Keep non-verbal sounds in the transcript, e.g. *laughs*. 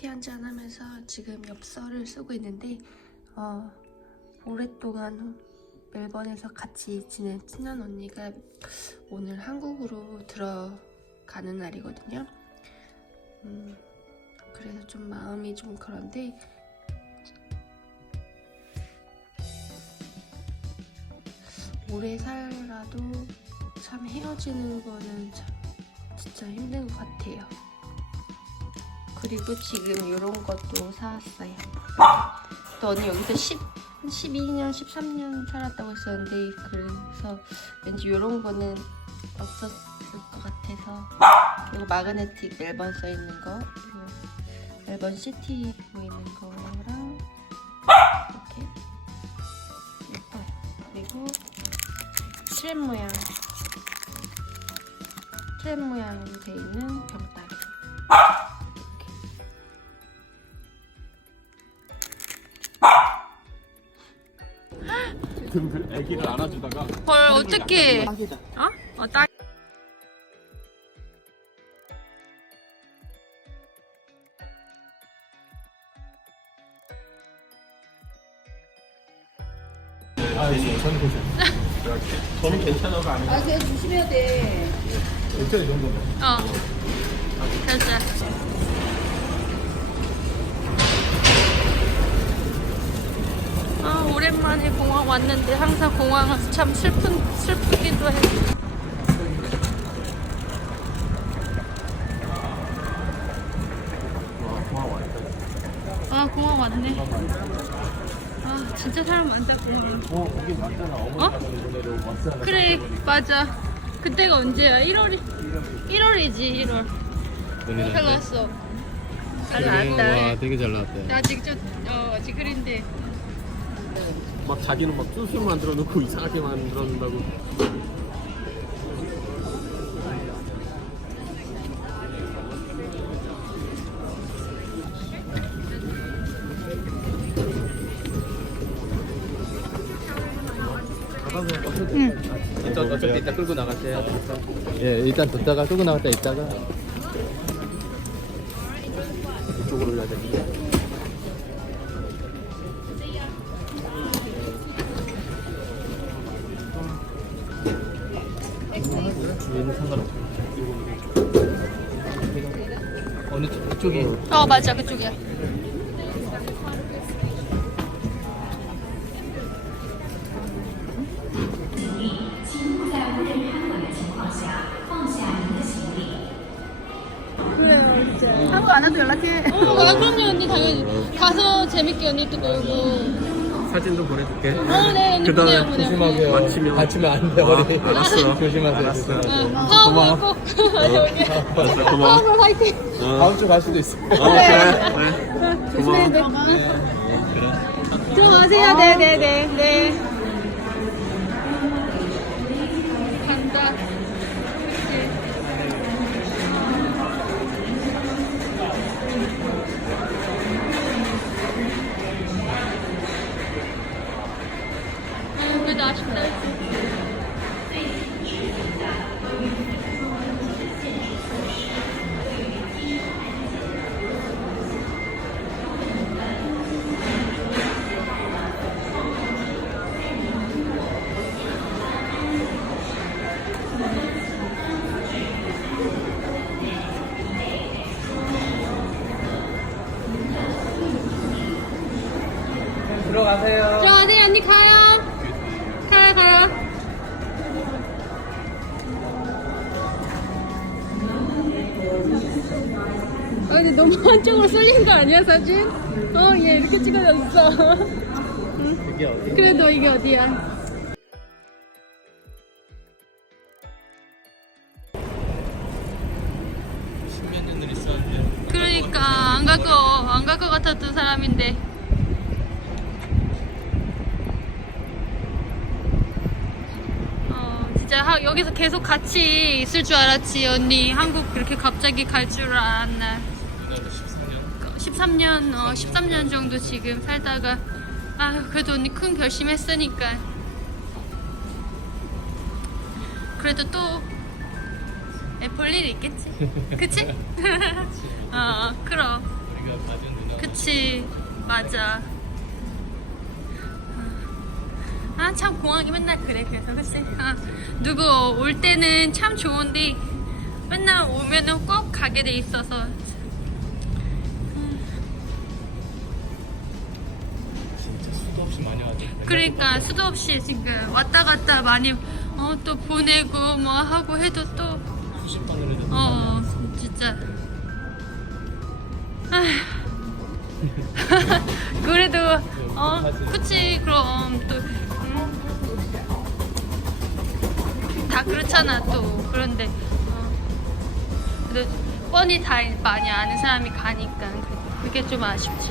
커피 한잔 하면서 지금 엽서를 쓰고 있는데 어, 오랫동안 멜번에서 같이 지낸 친한 언니가 오늘 한국으로 들어가는 날이거든요. 음, 그래서 좀 마음이 좀 그런데 오래 살아도 참 헤어지는 거는 참 진짜 힘든 것 같아요. 그리고 지금 이런 것도 사왔어요. 또 언니 여기서 10, 12년, 13년 살았다고 했었는데 그래서 왠지 이런 거는 없었을 것 같아서 그리고 마그네틱 멜번 써 있는 거 그리고 멜번 시티 보이는 거랑 이렇게 예뻐요. 그리고 트램 모양 트램 모양으로 돼 있는 그 아기를 안아주다가 헐 어떡해. 어? 어 딸. 아, 예, 저는 보세요. 저는 괜찮아가 아니고 아, 그냥 조심해야 돼. 괜찮아 이 정도면. 어 됐어 오랜만에 공항 왔는데 항상 공항은 참 슬픈 슬프기도 해. 와. 아 공항 왔네. 아 진짜 사람 많다 공항 어, 거기 맞잖아. 그래 맞아. 그때가 언제야? 1월이 1월이지 1월. 잘 나왔어. 잘 나왔다. 되게 잘 나왔다. 나좀 어, 아직 그린데 막 자기는 막 쭈쭈 만들어 놓고 이상하게 만들어 놓는다고. 일단 어차피 이따 끌고 때. 예, 일단 듣다가 끌고 나갈 때 있다가 이쪽으로 올려야 되 어느 쪽? 이쪽이 어 맞아 그쪽이야 한국 안 와도 연락해. 어, 아, 그럼요 언니 당연히 가서 재밌게 언니 또 놀고 사진도 보내줄게. 어, 네 언니 보내요 보내요. 보내요. 맞추면 맞추면 안 돼. 우리. *laughs* 알았어. 조심하세요. *laughs* 알았어. 응, 파워볼 꼭. 여기 파워볼 화이팅. 다음 주 갈 수도 있어. 조심해야 돼. 들어가세요. 네 네 네 네 한쪽으로 쏠리는 거 아니야, 사진? 어, 얘 이렇게 찍어졌어. 이게 어디? 그래도 이게 어디야? 십몇 년을 있었는데. 그러니까 안 갈 거, 안 갈 거 같았던 사람인데. 어, 진짜 하- 여기서 계속 같이 있을 줄 알았지, 언니. 한국 그렇게 갑자기 갈 줄 알았나. 13년, 어, 13년 정도 지금 살다가, 아 그래도 언니 큰 결심했으니까. 그래도 또, 볼 일이 있겠지. *laughs* 그치? 어, 그럼. 우리가 그치 맞아 아참 공항이 맨날 그래 그래서 그치 아, 누구 올 때는 참 좋은데 맨날 오면은 꼭 가게 돼 있어서 없이 많이 와도 그러니까 수도 없이 지금 왔다 갔다 많이 어, 또 보내고 뭐 하고 해도 또 수십 번을 해도 어, 진짜. 아휴. *laughs* 그래도, 어, 그치, 그럼 또, 음, 다 그렇잖아, 또. 그런데, 어, 그래도 뻔히 다 많이 아는 사람이 가니까, 그- 그게 좀 아쉽지.